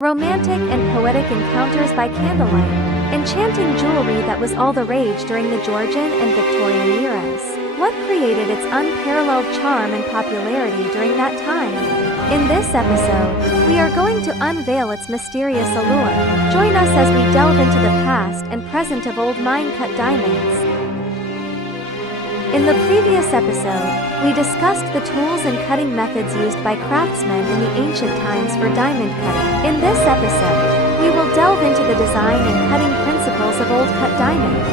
romantic and poetic encounters by candlelight, enchanting jewelry that was all the rage during the Georgian and Victorian eras. What created its unparalleled charm and popularity during that time? In this episode, we are going to unveil its mysterious allure. Join us as we delve into the past and present of old mine-cut diamonds. In the previous episode, we discussed the tools and cutting methods used by craftsmen in the ancient times for diamond cutting. In this episode, we will delve into the design and cutting principles of old-cut diamonds.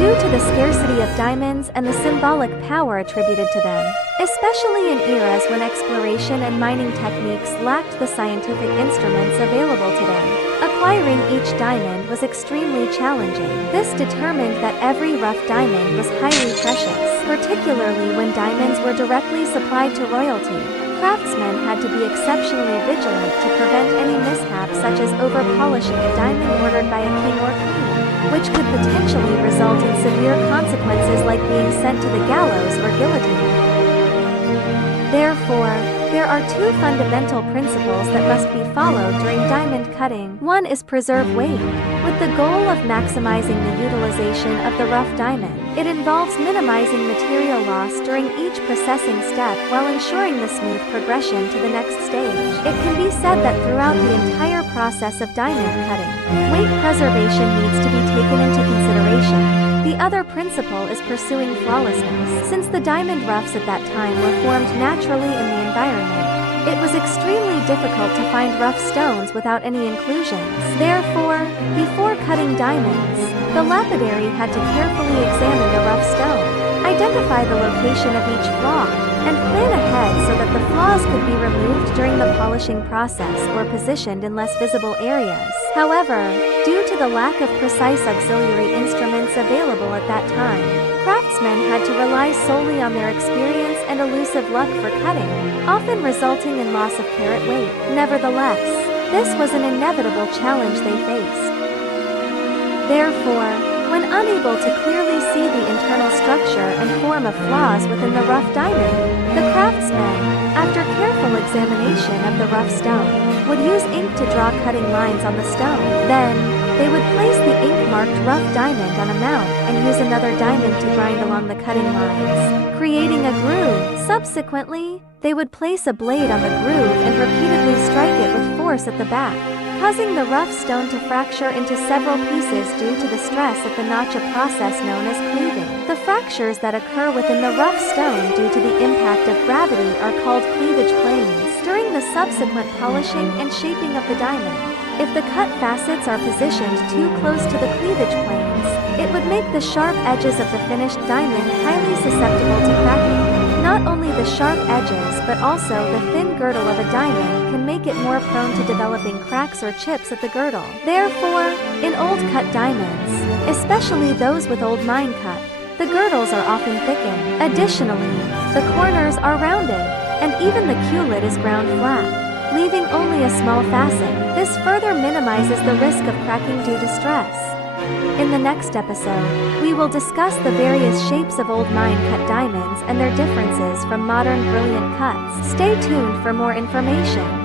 Due to the scarcity of diamonds and the symbolic power attributed to them, especially in eras when exploration and mining techniques lacked the scientific instruments available today, acquiring each diamond was extremely challenging. This determined that every rough diamond was highly precious, particularly when diamonds were directly supplied to royalty. Craftsmen had to be exceptionally vigilant to prevent any mishaps such as over-polishing a diamond ordered by a king or queen, which could potentially result in severe consequences like being sent to the gallows or guillotine. Therefore, there are two fundamental principles that must be followed during diamond cutting. One is preserve weight, with the goal of maximizing the utilization of the rough diamond. It involves minimizing material loss during each processing step while ensuring the smooth progression to the next stage. It can be said that throughout the entire process of diamond cutting, weight preservation needs to be taken into consideration. The other principle is pursuing flawlessness. Since the diamond roughs at that time were formed naturally in the environment, it was extremely difficult to find rough stones without any inclusions. Therefore, before cutting diamonds, the lapidary had to carefully examine the rough stone, identify the location of each flaw, and plan ahead so that the flaws could be removed during the polishing process or positioned in less visible areas. However, due to the lack of precise auxiliary instruments available at that time, craftsmen had to rely solely on their experience and elusive luck for cutting, often resulting in loss of carat weight. Nevertheless, this was an inevitable challenge they faced. Therefore, when unable to clearly see the internal structure and form of flaws within the rough diamond, the craftsmen, after careful examination of the rough stone, would use ink to draw cutting lines on the stone. Then, they would place the ink-marked rough diamond on a mount and use another diamond to grind along the cutting lines, creating a groove. Subsequently, they would place a blade on the groove and repeatedly strike it with force at the back, causing the rough stone to fracture into several pieces due to the stress of the notch, a process known as cleaving. The fractures that occur within the rough stone due to the impact of gravity are called cleavage planes. During the subsequent polishing and shaping of the diamond, if the cut facets are positioned too close to the cleavage planes, it would make the sharp edges of the finished diamond highly susceptible to cracking. Not only the sharp edges but also the thin girdle of a diamond can make it more prone to developing cracks or chips at the girdle. Therefore, in old cut diamonds, especially those with old mine cut, the girdles are often thickened. Additionally, the corners are rounded, and even the Q-lid is ground flat, leaving only a small facet. This further minimizes the risk of cracking due to stress. In the next episode, we will discuss the various shapes of old mine-cut diamonds and their differences from modern brilliant cuts. Stay tuned for more information.